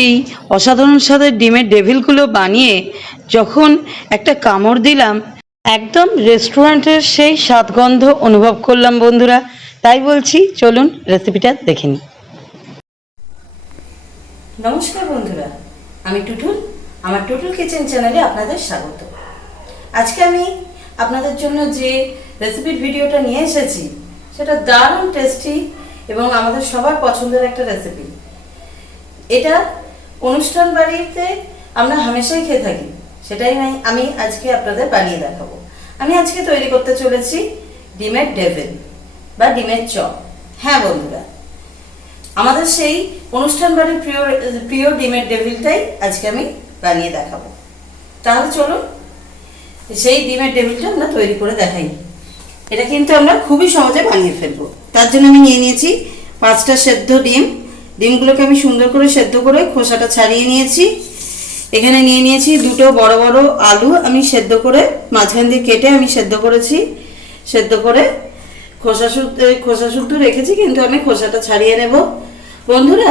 এই অসাধারণ স্বাদের ডিমের ডেভিলগুলো বানিয়ে যখন একটা কামড় দিলাম, একদম রেস্টুরেন্টের সেই স্বাদগন্ধ অনুভব করলাম বন্ধুরা। তাই বলছি, চলুন রেসিপিটা দেখে নিই। নমস্কার বন্ধুরা, আমি টুটুল। আমার টুটুল কিচেন চ্যানেলে আপনাদের স্বাগত। আজকে আমি আপনাদের জন্য যে রেসিপির ভিডিওটা নিয়ে এসেছি সেটা দারুণ টেস্টি এবং আমাদের সবার পছন্দের একটা রেসিপি। এটা অনুষ্ঠান বাড়িতে আমরা হামেশাই খেয়ে থাকি, সেটাই আমি আজকে আপনাদের বানিয়ে দেখাবো। আমি আজকে তৈরি করতে চলেছি ডিমের ডেভিল বা ডিমের চপ। হ্যাঁ বন্ধুরা, আমাদের সেই অনুষ্ঠান বাড়ির প্রিয় ডিমের ডেভিলটাই আজকে আমি বানিয়ে দেখাবো। তাহলে চলুন সেই ডিমের ডেভিলটা আমরা তৈরি করে দেখাই। এটা কিন্তু আমরা খুবই সহজে বানিয়ে ফেলবো। তার জন্য আমি নিয়ে নিয়েছি 5টা সেদ্ধ ডিম। ডিমগুলোকে আমি সুন্দর করে সেদ্ধ করে খোসাটা ছাড়িয়ে নিয়েছি। এখানে নিয়ে নিয়েছি 2টো বড় বড় আলু, আমি সেদ্ধ করে মাঝখান দিয়ে কেটে আমি সেদ্ধ করেছি। সেদ্ধ করে খোসা শুদ্ধ রেখেছি, কিন্তু আমি খোসাটা ছাড়িয়ে নেব। বন্ধুরা,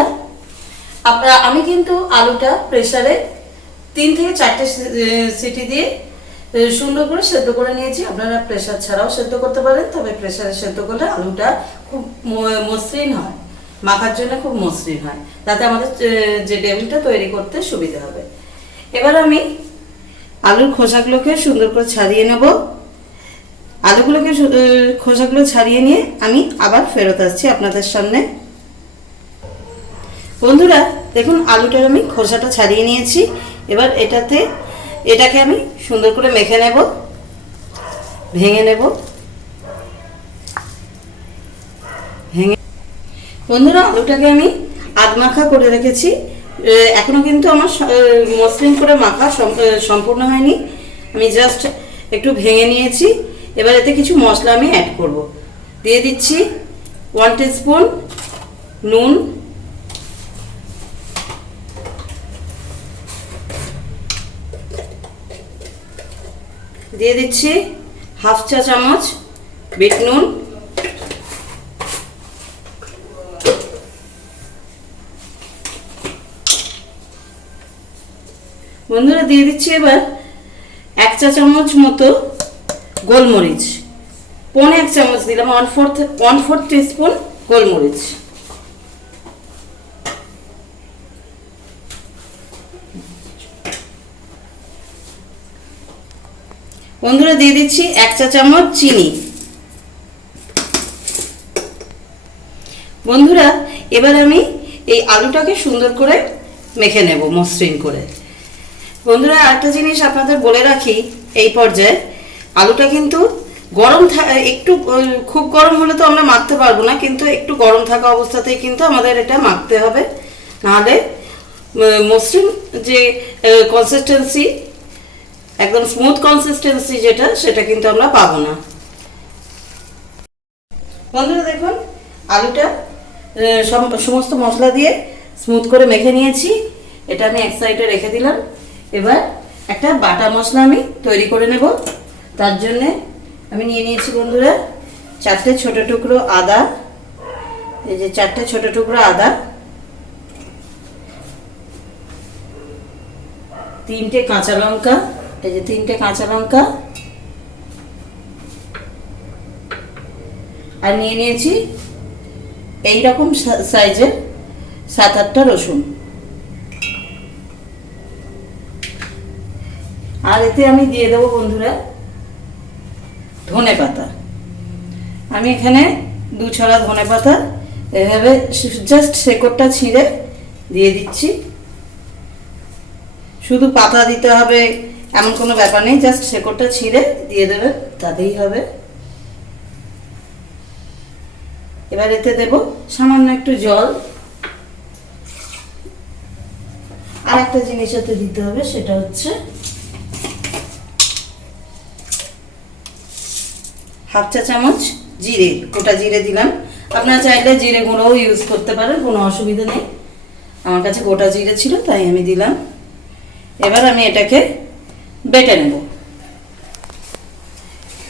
আমি কিন্তু আলুটা প্রেসারে 3 থেকে 4টে সিটি দিয়ে সুন্দর করে সেদ্ধ করে নিয়েছি। আপনারা প্রেসার ছাড়াও সেদ্ধ করতে পারেন, তবে প্রেসারে সেদ্ধ করলে আলুটা খুব মসৃণ হয়, মাখার জন্য খুব মসৃণ হয়, তাতে আমাদের যে ডেভিলটা তৈরি করতে সুবিধা হবে। এবার আমি আলুর খোসাগুলোকে সুন্দর করে ছাড়িয়ে নেব। আলুগুলোকে খোসাগুলো ছাড়িয়ে নিয়ে আমি আবার ফেরত আসছি আপনাদের সামনে। বন্ধুরা দেখুন, আলুটার আমি খোসাটা ছাড়িয়ে নিয়েছি। এবার এটাকে আমি সুন্দর করে মেখে নেব, ভেঙে নেব। বন্ধুরা, আলুটাকে আমি আধমাখা করে রেখেছি। এখনো কিন্তু আমার মসৃণ করে মাখা সম্পূর্ণ হয়নি। আমি জাস্ট একটু ভেঙে নিয়েছি। এবার এতে কিছু মশলা আমি অ্যাড করব। দিয়ে দিচ্ছি 1 টিস্পুন নুন, দিয়ে দিচ্ছি 1/2 চা চামচ বিট নুন, বন্ধুরা দিয়ে দিচ্ছি এবার 1 চা চামচ মতো গোলমরিচ, 1 চামচ দিলাম, 1/4 টিস্পুন গোলমরিচ। বন্ধুরা দিয়ে দিচ্ছি 1 চা চামচ চিনি। বন্ধুরা এবার আমি এই আলুটাকে সুন্দর করে মেখে নেব, মসৃণ করে। বন্ধুরা আরেকটা জিনিস আপনাদের বলে রাখি, এই পর্যায়ে আলুটা কিন্তু গরম একটু খুব গরম হলে তো আমরা মাখতে পারবো না, কিন্তু একটু গরম থাকা অবস্থাতেই কিন্তু আমাদের এটা মাখতে হবে, নাহলে মসৃণ যে কনসিস্টেন্সি, একদম স্মুথ কনসিস্টেন্সি যেটা, সেটা কিন্তু আমরা পাবো না। বন্ধুরা দেখুন, আলুটা সমস্ত মশলা দিয়ে স্মুথ করে মেখে নিয়েছি। এটা আমি এক সাইডে রেখে দিলাম। এবার একটা বাটা মশলা আমি তৈরি করে নেব। তার জন্যে আমি নিয়ে নিয়েছি বন্ধুরা 4টে ছোট টুকরো আদা। এই যে 4টে ছোট টুকরো আদা, 3টে কাঁচা লঙ্কা, এই যে 3টে কাঁচা লঙ্কা, আর নিয়ে নিয়েছি এইরকম সাইজের 7-8টা রসুন। আর এতে আমি দিয়ে দেবো বন্ধুরা ধনে পাতা। আমি এখানে 2 ছড়া ধনে পাতা এভাবে জাস্ট শেকড়টা ছিঁড়ে দিয়ে দিচ্ছি। শুধু পাতা দিতে হবে এমন কোনো ব্যাপার নেই, জাস্ট শেকড়টা ছিঁড়ে দিয়ে দেবেন, তাতেই হবে। এবার এতে দেব সামান্য একটু জল। আর একটা জিনিস এতে দিতে হবে, সেটা হচ্ছে 1/2 চা চামচ জিরে, গোটা জিরে দিলাম। আপনারা চাইলে জিরে গুঁড়োও ইউজ করতে পারেন, কোনো অসুবিধা নেই। আমার কাছে গোটা জিরে ছিল তাই আমি দিলাম। এবার আমি এটাকে বেটে নেব।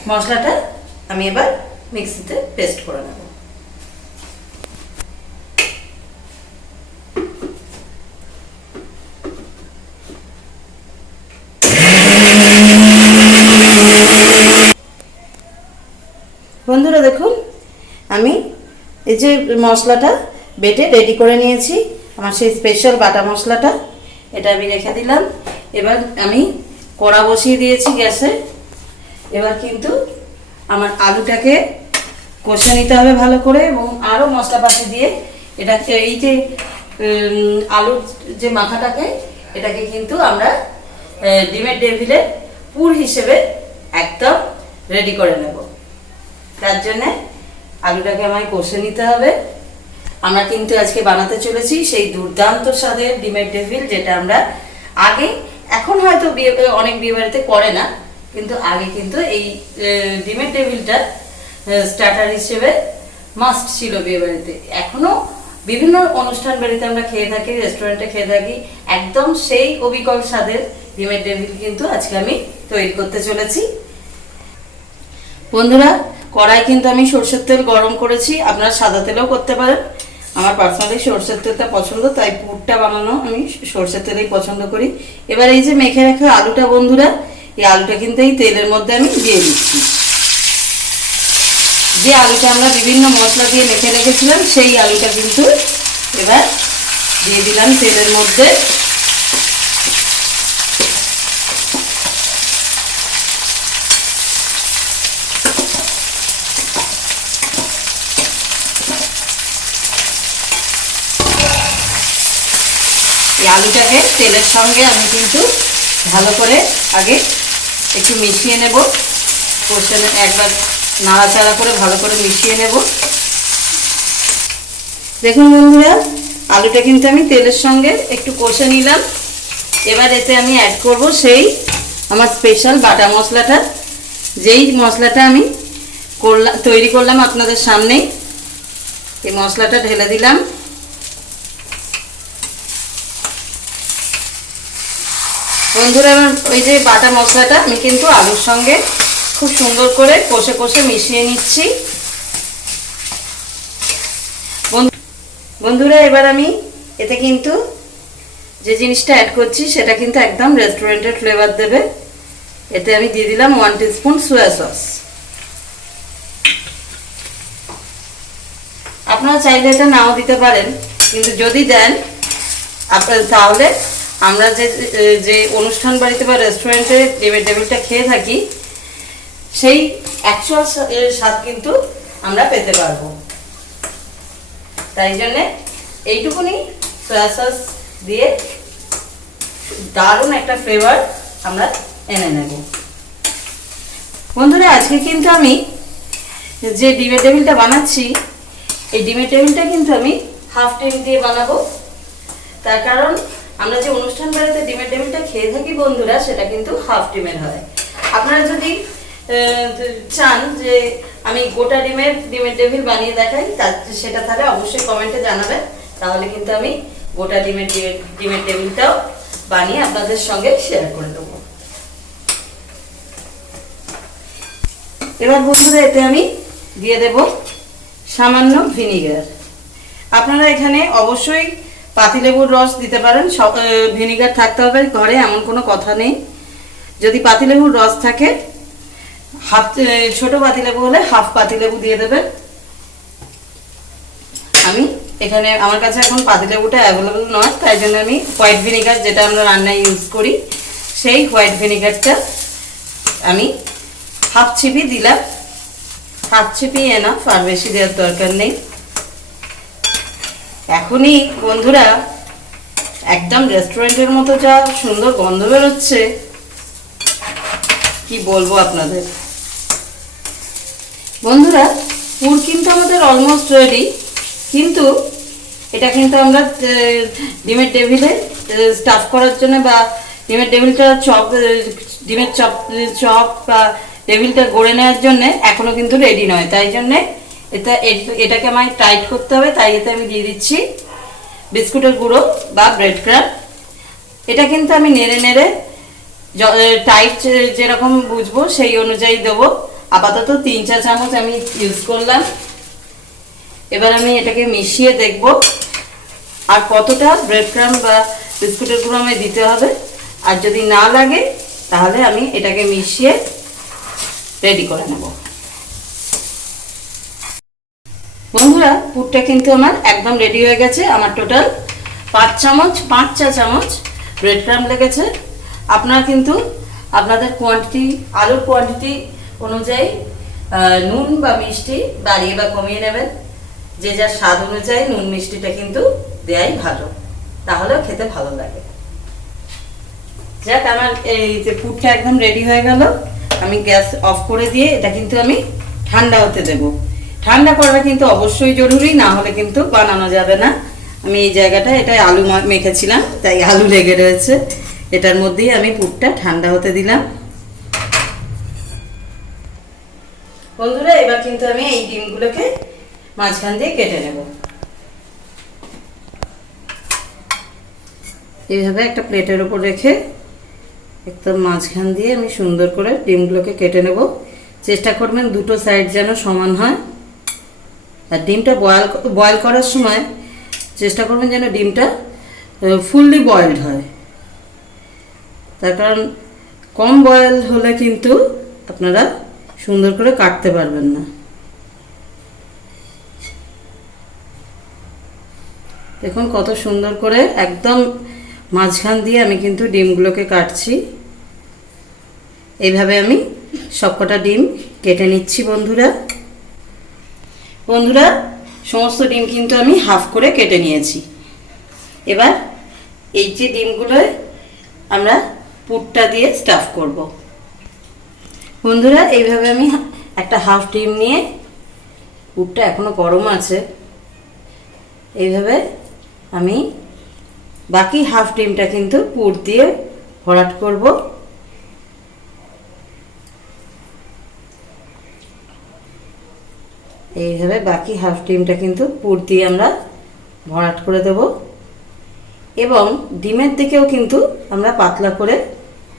মশলাটা আমি এবার মিক্সিতে পেস্ট করে নেব। এই যে মশলাটা বেটে রেডি করে নিয়েছি, আমার সেই স্পেশাল বাটা মশলাটা, এটা আমি রেখে দিলাম। এবার আমি কড়া বসিয়ে দিয়েছি গ্যাসে। এবার কিন্তু আমার আলুটাকে কষে নিতে হবে ভালো করে, এবং আরও মশলাপাতি দিয়ে এটাকে, এই যে আলুর যে মাখাটাকে, এটাকে কিন্তু আমরা ডিমের ডেভিলের পুর হিসেবে একদম রেডি করে নেব। তার জন্যে আলুটাকে আমায় কষে নিতে হবে। আমরা কিন্তু আজকে বানাতে চলেছি সেই দুর্দান্ত স্বাদের ডিমের ডেভিল, যেটা আমরা আগে, এখন হয়তো অনেক বিয়ে বাড়িতে করে না, কিন্তু আগে কিন্তু এই ডিমের ডেভিলটা স্টার্টার হিসেবে মাস্ট ছিল বিয়ে বাড়িতে। এখনো বিভিন্ন অনুষ্ঠান বাড়িতে আমরা খেয়ে থাকি, রেস্টুরেন্টে খেয়ে থাকি। একদম সেই অবিকল স্বাদের ডিমের ডেভিল কিন্তু আজকে আমি তৈরি করতে চলেছি। বন্ধুরা, কড়াই কিন্তু আমি সরষের তেল গরম করেছি, আপনারা সাদা তেলেও করতে পারেন। আমার পার্সোনালি সরষের তেলটা পছন্দ, তাই পুরটা বানানো আমি সরষের তেলেই পছন্দ করি। এবার এই যে মেখে রাখা আলুটা বন্ধুরা, এই আলুটা কিন্তু এই তেলের মধ্যে আমি দিয়ে দিচ্ছি। যে আলুটা আমরা বিভিন্ন মশলা দিয়ে মেখে রেখেছিলাম, সেই আলুটা কিন্তু এবার দিয়ে দিলাম তেলের মধ্যে। এই আলুটাকে তেলের সঙ্গে আমি কিন্তু ভালো করে আগে একটু মিশিয়ে নেব, কষে একবার নাড়াচাড়া করে ভালো করে মিশিয়ে নেব। দেখুন বন্ধুরা, আলুটা কিন্তু আমি তেলের সঙ্গে একটু কষে নিলাম। এবার এতে আমি অ্যাড করব সেই আমার স্পেশাল বাটা মশলাটা, যেই মশলাটা আমি তৈরি করলাম আপনাদের সামনেই। এই মশলাটা ঢেলে দিলাম। বন্ধুরা, ওই যে বাটা মশলাটা আমি কিন্তু আলুর সঙ্গে খুব সুন্দর করে কষে কষে মিশিয়ে নিচ্ছি। বন্ধুরা, এবার আমি এতে কিন্তু যে জিনিসটা অ্যাড করছি সেটা কিন্তু একদম রেস্টুরেন্টের ফ্লেভার দেবে। এতে আমি দিয়ে দিলাম 1 টিস্পুন সোয়া সস। আপনারা চাইলে এটা নাও দিতে পারেন, কিন্তু যদি দেন আপনার, তাহলে আমরা যে অনুষ্ঠান বাড়িতে বা রেস্টুরেন্টে ডিমের ডেভিলটা খেয়ে থাকি, সেই অ্যাকচুয়াল স্বাদ কিন্তু আমরা পেতে পারবো। তাই জন্যে এইটুকুনি সয়া সস দিয়ে দারুণ একটা ফ্লেভার আমরা এনে নেব। বন্ধুরা, আজকে কিন্তু আমি যে ডিমের টেবিলটা বানাচ্ছি, এই ডিমের টেবিলটা কিন্তু আমি হাফ ডিম দিয়ে বানাবো। তার কারণ আমরা যে অনুষ্ঠান বাড়িতে ডিমের টেবিলটা খেয়ে থাকি বন্ধুরা, সেটা কিন্তু হাফ ডিমের হয়। আপনারা যদি চান যে আমি গোটা ডিমের টেবিল বানিয়ে দেখাই, সেটা তাহলে অবশ্যই কমেন্টে জানাবেন। তাহলে কিন্তু আমি গোটা ডিমের টেবিলটাও বানিয়ে আপনাদের সঙ্গে শেয়ার করে দেবো। এবার বন্ধুরা, এতে আমি দিয়ে দেব সামান্য ভিনিগার। আপনারা এখানে অবশ্যই পাতিলেবুর রস দিতে পারেন, ভিনিগার থাকতে হবে ঘরে এমন কোনো কথা নেই। যদি পাতিলেবুর রস থাকে, ছোট পাতিলেবু হলে হাফ পাতিলেবু দিয়ে দেবেন। আমি এখানে, আমার কাছে এখন পাতিলেবুটা অ্যাভেলেবল নয়, তাই জন্য আমি হোয়াইট ভিনিগার, যেটা আমরা রান্নায় ইউজ করি, সেই হোয়াইট ভিনিগারটা আমি হাফ ছিপি দিলাম। হাফ ছিপি এনাফ, আর বেশি দেওয়ার দরকার নেই। এখনই বন্ধুরা একদম রেস্টুরেন্টের মতো যা সুন্দর গন্ধ বেরোচ্ছে, কি বলবো আপনাদের। বন্ধুরা, পুর কিন্তু আমাদের অলমোস্ট রেডি, কিন্তু এটা কিন্তু আমরা ডিমের টেবিলে স্টাফ করার জন্য, বা ডিমের টেবিলটা ডিমের চপ বা টেবিলটা গড়ে নেওয়ার জন্য এখনো কিন্তু রেডি নয়। তাই জন্যে এটাকে আমায় টাইট করতে হবে। তাই এতে আমি দিয়ে দিচ্ছি বিস্কুটের গুঁড়ো বা ব্রেড ক্রাম্ব। এটা কিন্তু আমি নেড়ে নেড়ে টাইট যেরকম বুঝবো সেই অনুযায়ী দেবো। আপাতত 3-4 চামচ আমি ইউজ করলাম। এবার আমি এটাকে মিশিয়ে দেখব আর কতটা ব্রেড ক্রাম্ব বা বিস্কুটের গুঁড়ো আমায় দিতে হবে। আর যদি না লাগে তাহলে আমি এটাকে মিশিয়ে রেডি করে নেব। বন্ধুরা পুরটা কিন্তু আমার একদম রেডি হয়ে গেছে। আমার টোটাল 5 চা চামচ ব্রেড ক্রাম্ব লেগেছে। আপনারা কিন্তু আপনাদের কোয়ান্টিটি, আলুর কোয়ান্টিটি অনুযায়ী নুন বা মিষ্টি বাড়িয়ে বা কমিয়ে নেবেন। যে যার স্বাদ অনুযায়ী নুন মিষ্টিটা কিন্তু দেয়াই ভালো, তাহলেও খেতে ভালো লাগে। যাক, আমার এই যে পুরটা একদম রেডি হয়ে গেল। আমি গ্যাস অফ করে দিয়ে এটা কিন্তু আমি ঠান্ডা হতে দেব। ঠান্ডা করাটা কিন্তু অবশ্যই জরুরি, না হলে কিন্তু বানানো যাবে না। আমি এই জায়গাটা এটা আলু মেখেছিলাম, তাই আলু লেগে রয়েছে। এটার মধ্যেই আমি পুরটা ঠান্ডা হতে দিলাম। বন্ধুরা এবার কিন্তু আমি এই ডিমগুলোকে মাঝখান দিয়ে কেটে নেব। এইভাবে একটা প্লেটের উপর রেখে একদম মাঝখান দিয়ে আমি সুন্দর করে ডিমগুলোকে কেটে নেব। চেষ্টা করবেন দুটো সাইড যেন সমান হয়। আর ডিমটা বয়েল করার সময় চেষ্টা করবেন যেন ডিমটা ফুললি বয়েলড হয়। তার কারণ কম বয়েল হলে কিন্তু আপনারা সুন্দর করে কাটতে পারবেন না। দেখুন কত সুন্দর করে একদম মাঝখান দিয়ে আমি কিন্তু ডিমগুলোকে কাটছি। এইভাবে আমি সবকটা ডিম কেটে নিচ্ছি। বন্ধুরা সমস্ত ডিম কিন্তু আমি হাফ করে কেটে নিয়েছি। এবার এই যে ডিমগুলোয় আমরা পুরটা দিয়ে স্টাফ করব। বন্ধুরা এইভাবে আমি একটা হাফ ডিম নিয়ে, পুরটা এখনো গরম আছে, এইভাবে আমি বাকি হাফ ডিমটা কিন্তু পুর দিয়ে ভরাট করব। এইভাবে বাকি হাফ ডিমটা কিন্তু পুর দিয়ে আমরা ভরাট করে দেব। এবং ডিমের দিকেও কিন্তু আমরা পাতলা করে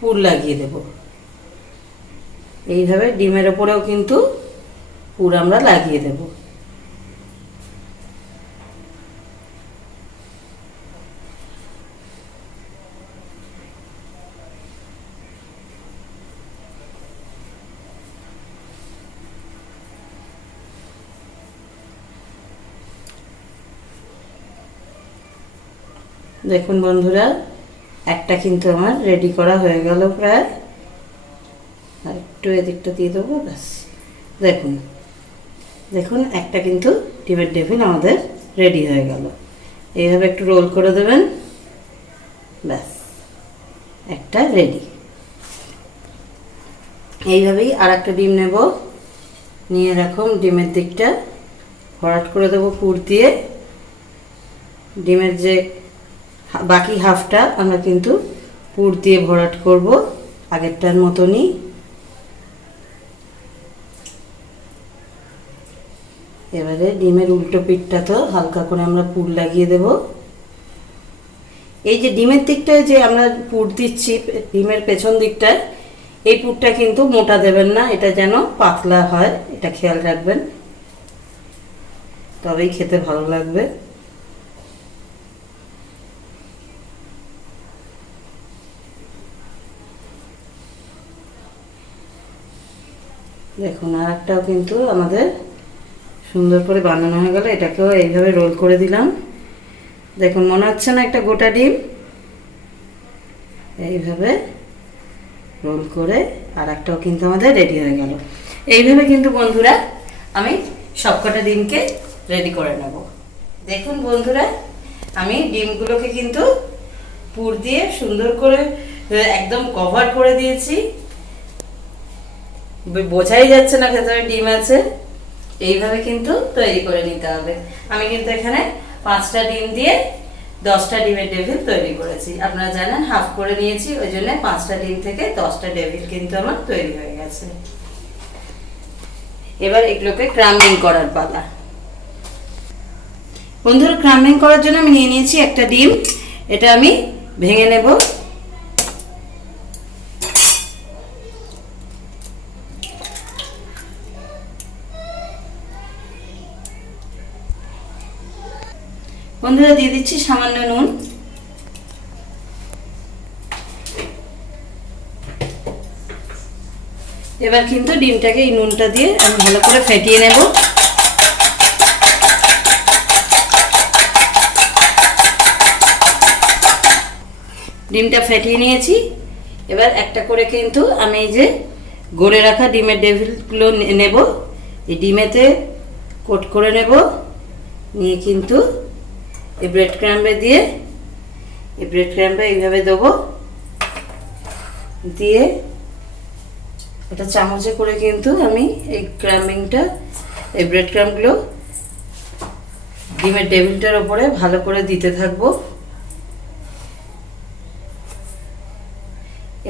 পুর লাগিয়ে দেব। এইভাবে ডিমের ওপরেও কিন্তু পুর আমরা লাগিয়ে দেব। দেখুন বন্ধুরা, একটা কিন্তু আমার রেডি করা হয়ে গেল প্রায়। আর একটু এদিকটা দিয়ে দেবো, ব্যাস। দেখুন একটা কিন্তু ডিমের ডেভিল আমাদের রেডি হয়ে গেল। এইভাবে একটু রোল করে দেবেন, ব্যাস একটা রেডি। এইভাবেই আর একটা ডিম নেব, নিয়ে এরকম ডিমের দিকটা ভরাট করে দেবো পুর দিয়ে। ডিমের যে বাকি হাফটা আমরা কিন্তু পুর দিয়ে ভরাট করব আগেরটার মতনই। এবারে ডিমের উল্টো পিঠটা তো হালকা করে আমরা পুর লাগিয়ে দেব। এই যে ডিমের দিকটায় যে আমরা পুর দিচ্ছি, ডিমের পেছন দিকটায়, এই পুরটা কিন্তু মোটা দেবেন না, এটা যেন পাতলা হয়, এটা খেয়াল রাখবেন, তবেই খেতে ভালো লাগবে। দেখুন আর একটাও কিন্তু আমাদের সুন্দর করে বানানো হয়ে গেল। এটাকেও এইভাবে রোল করে দিলাম। দেখুন মনে হচ্ছে না একটা গোটা ডিম? এইভাবে রোল করে আর একটাও কিন্তু আমাদের রেডি হয়ে গেল। এইভাবে কিন্তু বন্ধুরা আমি সবকটা ডিমকে রেডি করে নেব। দেখুন বন্ধুরা, আমি ডিমগুলোকে কিন্তু পুর দিয়ে সুন্দর করে একদম কভার করে দিয়েছি, বোঝাই যাচ্ছে না ভেতরে ডিম আছে। এইভাবে কিন্তু তৈরি করে নিতে হবে। আমি কিন্তু এখানে 5টা ডিম দিয়ে 10টা ডিমের ডেভিল তৈরি করেছি। আপনারা জানেন হাফ করে নিয়েছি, ওই জন্য 5টা ডিম থেকে 10টা ডেভিল কিন্তু আমার তৈরি হয়ে গেছে। এবার এগুলোকে ক্রাম্বিং করার পালা। বন্ধুরা ক্রাম্বিং করার জন্য আমি নিয়ে নিয়েছি একটা ডিম, এটা আমি ভেঙে নেব। বন্ধুরা দিয়ে দিচ্ছি সামান্য নুন। এবার কিন্তু ডিমটাকে এই নুনটা দিয়ে আমি ভালো করে ফেটিয়ে নেব। ডিমটা ফেটিয়ে নিয়েছি। এবার একটা করে কিন্তু আমি এই যে গড়ে রাখা ডিমের ডেভিলগুলো নেব, এই ডিমেতে কোট করে নেব, নিয়ে কিন্তু এই ব্রেড ক্রাম্বে দিয়ে এই ব্রেড ক্রাম্বে এইভাবে দেবো, দিয়ে এটা চামচে করে কিন্তু আমি এই ক্রাম্বিংটা এই ব্রেড ক্রাম্বগুলো ডিমের ডেভিলটার ওপরে ভালো করে দিতে থাকবো।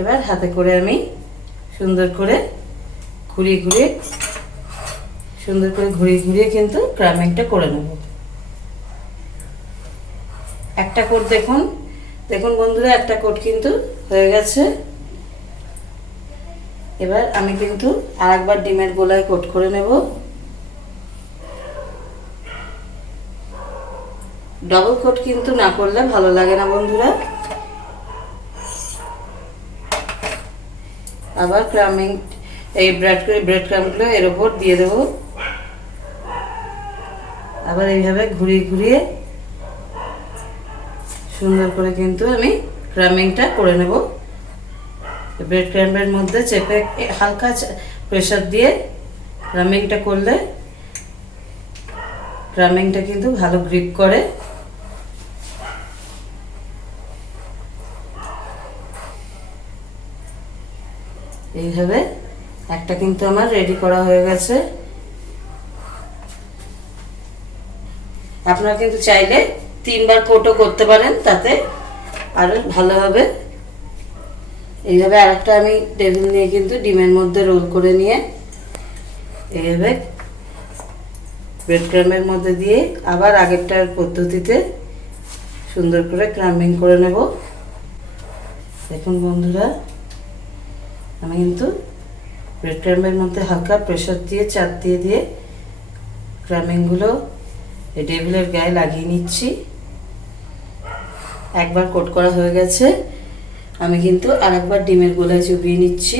এবার হাতে করে আমি সুন্দর করে ঘুরিয়ে ঘুরিয়ে কিন্তু ক্রাম্বিংটা করে নেব। একটা কোট দেখুন বন্ধুরা, একটা কোট কিন্তু হয়ে গেছে। এবার আমি কিন্তু আরেকবার ডিমের গোলায় কোট করে নেব। ডবল কোট কিন্তু না করলে ভালো লাগে না বন্ধুরা। আবার ক্রাম্বিং এই ব্রেড ক্রাম্বগুলো এর ওপর দিয়ে দেবো। আবার এইভাবে ঘুরিয়ে সুন্দর করে কিন্তু আমি ক্রাম্বিংটা করে নেব। ব্রেড ক্রাম্বের মধ্যে চেপে হালকা প্রেসার দিয়ে ক্রাম্বিংটা করলে ক্রাম্বিংটা কিন্তু ভালো গ্রিপ করে। এইভাবে একটা কিন্তু আমার রেডি করা হয়ে গেছে। আপনারা কিন্তু চাইলে 3বার কোটও করতে পারেন, তাতে আরো ভালো হবে। এইভাবে আরেকটা আমি ডেভিল নিয়ে কিন্তু ডিমের মধ্যে রোল করে নিয়ে এইভাবে ব্রেড ক্রাম্বের মধ্যে দিয়ে আবার আগেরটার পদ্ধতিতে সুন্দর করে ক্রাম্বিং করে নেব। দেখুন বন্ধুরা, আমি কিন্তু ব্রেড ক্রাম্বের মধ্যে হালকা প্রেসার দিয়ে চাপ দিয়ে ক্রাম্বিংগুলো এই ডেভিলের গায়ে লাগিয়ে নিচ্ছি। একবার কোট করা হয়ে গেছে, আমি কিন্তু আরেকবার ডিমের গোলায় চুবিয়ে নিচ্ছি।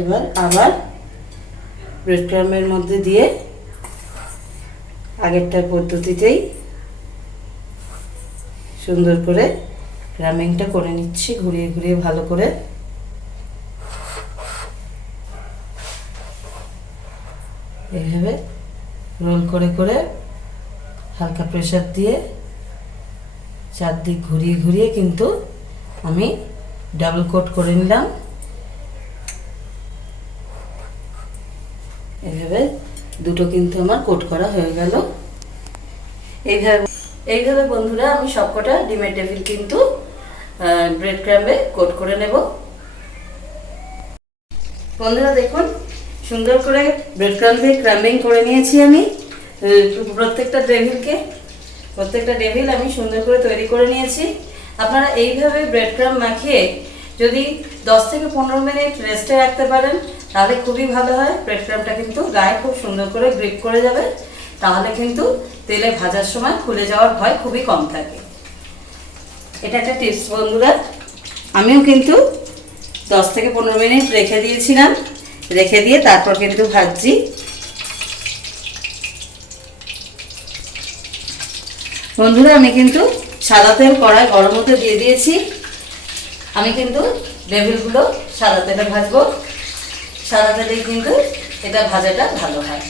এবার আবার ব্রেড ক্রাম্বের মধ্যে দিয়ে আগেরটার পদ্ধতিতেই সুন্দর করে ক্রাম্বিংটা করে নিচ্ছি, ঘুরিয়ে ভালো করে। এইভাবে রোল করে হালকা প্রেসার দিয়ে চারদিক ঘুরিয়ে কিন্তু আমি ডাবল কোট করে নিলাম। এইভাবে দুটো কিন্তু আমার কোট করা হয়ে গেল। এইভাবে বন্ধুরা আমি সবকটা ডিমের ডেভিল কিন্তু ব্রেড ক্রাম্বে কোট করে নেব। বন্ধুরা দেখুন, সুন্দর করে ব্রেড ক্রাম্বে ক্রাম্বিং করে নিয়েছি আমি। প্রত্যেকটা ডেভিল আমি সুন্দর করে তৈরি করে নিয়েছি। আপনারা এইভাবে ব্রেড ক্রাম্ব মাখিয়ে যদি 10 থেকে 15 মিনিট রেস্টে রাখতে পারেন তাহলে খুবই ভালো হয়। ব্রেড ক্রাম্বটা কিন্তু গায়ে খুব সুন্দর করে গ্রিপ করে যাবে, তাহলে কিন্তু তেলে ভাজার সময় খুলে যাওয়ার ভয় খুবই কম থাকে। এটা একটা টিপস বন্ধুরা। আমিও কিন্তু 10 থেকে 15 মিনিট রেখে দিয়েছিলাম, রেখে দিয়ে তারপর কিন্তু ভাজছি। বন্ধুরা আমি কিন্তু সাদা তেল কড়াই গরম হতে দিয়ে দিয়েছি। আমি কিন্তু ডেভিলগুলো সাদা তেলে ভাজবো। সাদা তেলেই কিন্তু এটা ভাজাটা ভালো হয়।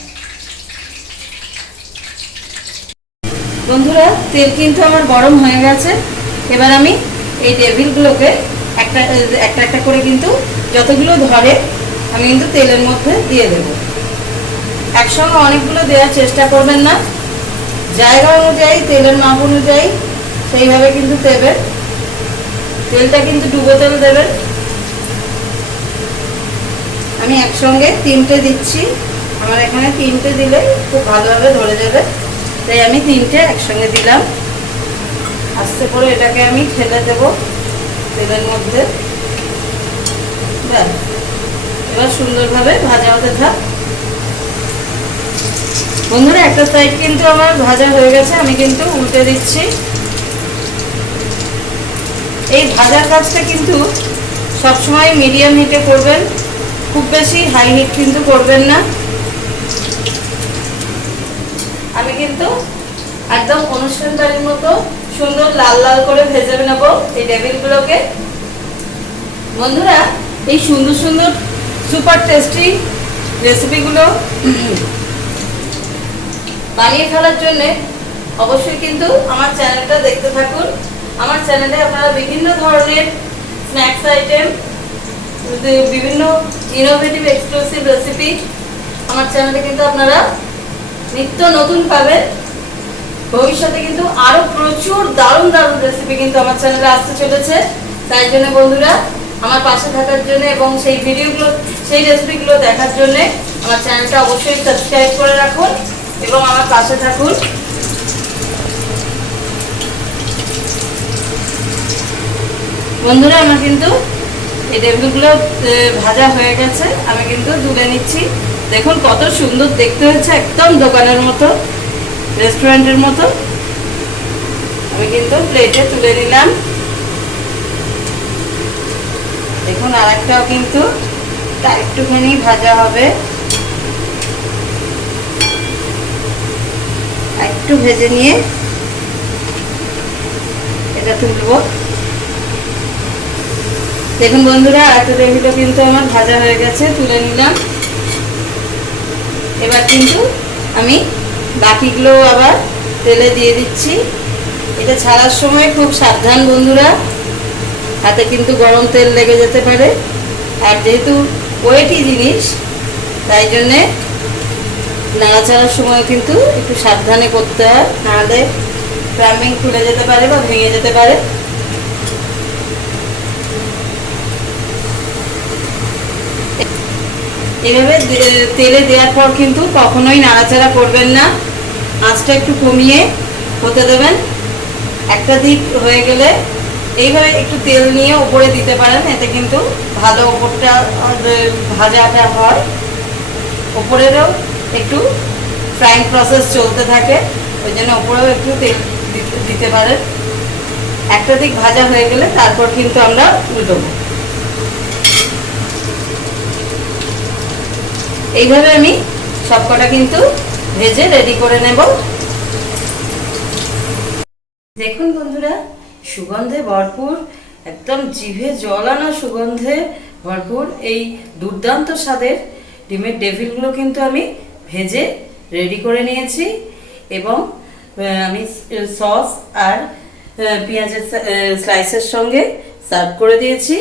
বন্ধুরা তেল কিন্তু আমার গরম হয়ে গেছে। এবার আমি এই ডেভিলগুলোকে একটা করে কিন্তু যতগুলো ধরে আমি কিন্তু তেলের মধ্যে দিয়ে দেব। একসঙ্গে অনেকগুলো দেওয়ার চেষ্টা করবেন না, জায়গা অনুযায়ী তেলের মাপ অনুযায়ী সেইভাবে কিন্তু দেবেন। তেলটা কিন্তু ডুবো তেল দেবেন। আমি একসঙ্গে 3টে দিচ্ছি, আমার এখানে 3টে দিলে খুব ভালোভাবে ধরে যাবে, তাই আমি 3টে একসঙ্গে দিলাম। আস্তে করে এটাকে আমি ঠেলে দেব তেলের মধ্যে। এবার সুন্দরভাবে ভাজা হতে থাক। বন্ধুরা একটা সাইড কিন্তু আমার ভাজা হয়ে গেছে, আমি কিন্তু উল্টে দিচ্ছি। এই ভাজার কাজটা কিন্তু সবসময় মিডিয়াম হিটে করবেন, খুব বেশি হাই হিট কিন্তু করবেন না। আমি কিন্তু একদম অনুষ্ঠানকারীর মতো সুন্দর লাল লাল করে ভেজে নেব এই ডেভিলগুলোকে। বন্ধুরা, এই সুন্দর সুন্দর সুপার টেস্টি রেসিপিগুলো বানিয়ে ফেলার জন্যে অবশ্যই কিন্তু আমার চ্যানেলটা দেখতে থাকুন। আমার চ্যানেলে আপনারা বিভিন্ন ধরনের স্ন্যাক্স আইটেম, বিভিন্ন ইনোভেটিভ এক্সক্লুসিভ রেসিপি আমার চ্যানেলে কিন্তু আপনারা নিত্য নতুন পাবেন। ভবিষ্যতে কিন্তু আরো প্রচুর দারুণ দারুণ রেসিপি কিন্তু আমার চ্যানেলে আসতে চলেছে। তাই জন্য বন্ধুরা, আমার পাশে থাকার জন্য এবং সেই ভিডিওগুলো, সেই রেসিপিগুলো দেখার জন্য আমার চ্যানেলটা অবশ্যই সাবস্ক্রাইব করে রাখুন এবং আমার পাশে থাকুন। বন্ধুরা, আমার কিন্তু এই ডেভিলগুলো ভাজা হয়ে গেছে, আমি কিন্তু তুলে নিচ্ছি। দেখুন কত সুন্দর দেখতে হচ্ছে, একদম দোকানের মতো, রেস্টুরেন্টের মতো। আমি কিন্তু প্লেটে তুলে নিলাম। দেখুন আরেকটাও কিন্তু একটুখানি ভাজা হবে, একটু ভেজে নিয়ে এটা তুলবো। দেখুন বন্ধুরা, আরেকটা ডেভিলও কিন্তু আমার ভাজা হয়ে গেছে, তুলে নিলাম। এবার কিন্তু আমি বাকিগুলো আবার তেলে দিয়ে দিচ্ছি। এটা ছাড়ার সময় খুব সাবধান বন্ধুরা, হাতে কিন্তু গরম তেল লেগে যেতে পারে। আর যেহেতু ওয়েটি জিনিস, তাই জন্যে নাড়াচাড়ার সময় কিন্তু একটু সাবধানে করতে হয়, নাহলে ক্রাম্বিং খুলে যেতে পারে বা ভেঙে যেতে পারে। এভাবে তেলে দেওয়ার পর কিন্তু কখনোই নাড়াচাড়া করবেন না, আঁচটা একটু কমিয়ে হতে দেবেন। একটা দিক হয়ে গেলে এইভাবে একটু তেল নিয়ে উপরে দিতে পারেন, এতে কিন্তু ভালো ওপরটা ভাজাটা হয়। ওপরেরও একটু ফ্রাইং প্রসেস চলতে থাকে, ওই জন্য ওপরেও একটু তেল দিতে পারেন। একটা দিক ভাজা হয়ে গেলে তারপর কিন্তু আমরা উল্টাবো। এইভাবে আমি সবকটা কিন্তু ভেজে রেডি করে নেব। দেখুন বন্ধুরা, সুগন্ধে ভরপুর, একদম জিভে জল আনা সুগন্ধে ভরপুর এই দুর্দান্ত স্বাদের ডিমের ডেভিলগুলো কিন্তু আমি ভেজে রেডি করে নিয়েছি এবং আমি সস আর পেঁয়াজের স্লাইসের সঙ্গে সার্ভ করে দিয়েছি।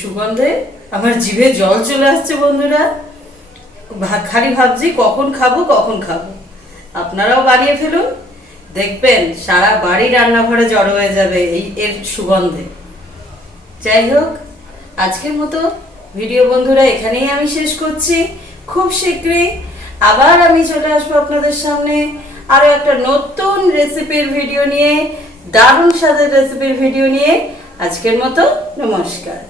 সুগন্ধে আমার জিভে জল চলে আসছে বন্ধুরা, খালি ভাবছি কখন খাবো কখন খাবো। আপনারাও বানিয়ে ফেলুন, দেখবেন সারা বাড়ি রান্নাঘরে জড়ো হয়ে যাবে এর সুগন্ধে। যাই হোক, আজকের মতো ভিডিও বন্ধুরা এখানেই আমি শেষ করছি। খুব শীঘ্রই আবার আমি চলে আসবো আপনাদের সামনে আরো একটা নতুন রেসিপির ভিডিও নিয়ে, দারুণ স্বাদের রেসিপির ভিডিও নিয়ে। আজকের মতো নমস্কার।